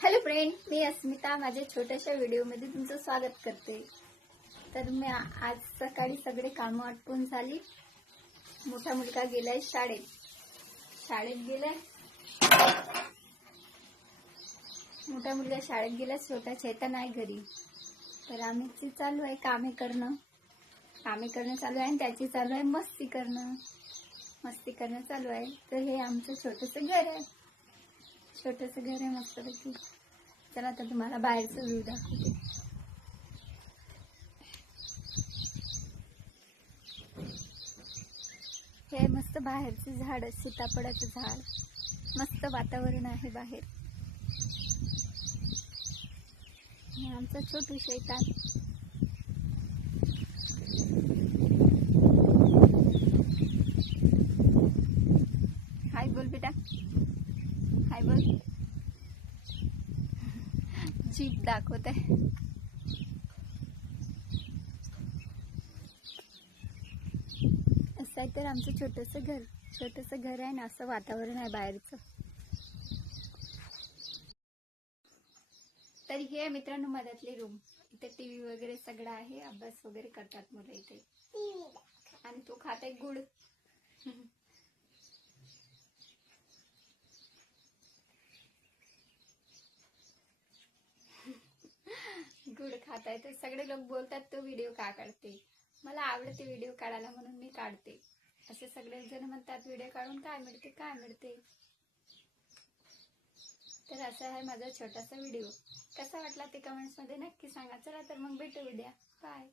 Hello friend, मी अस्मिता माझ्या छोट्याशा व्हिडिओमध्ये तुमचं स्वागत करते। तर मी आज सकाळी सगळे कामं आटपून झाली। मोठा मुलगा गेलाय शाळेत गेलाय। मोठा मुलगा शाळेत गेलाय, छोटा चैतन्य आहे घरी। तर आम्ही चालू आहे कामे करणं चालू आहे आणि त्याची चालू आहे मस्ती करणं चालू आहे। तर हे आमचं छोटंसं घर आहे, मस्तपैकी। चला तर तुम्हाला बाहेरचं व्ह्यू दाखवते। हे मस्त बाहेरचं झाड, सीताफळाचं झाड, मस्त वातावरण आहे बाहेर। हे आमचा छोटू शैतान। हाय बोल बेटा, हाय बोल। जीप दाखवत आहे। असं आहे तर आमचं छोटंसं घर आहे ना, असं वातावरण आहे बाहेरचं। तर हे मित्रांनो मधातली रूम। इथे टीव्ही वगैरे सगळं आहे, अभ्यास वगैरे करतात मुलं इथे। आणि तो खात आहे गुड। गुड खात आहे। तर सगळे लोक बोलतात तो व्हिडिओ का काढते। मला आवडते व्हिडिओ काढायला म्हणून मी काढते। असे सगळे जण म्हणतात व्हिडिओ काढून काय मिळते। तर असा आहे माझा छोटासा व्हिडिओ। कसा वाटला ते कमेंट्स मध्ये नक्की सांगा। चला तर मग भेटू उद्या, बाय।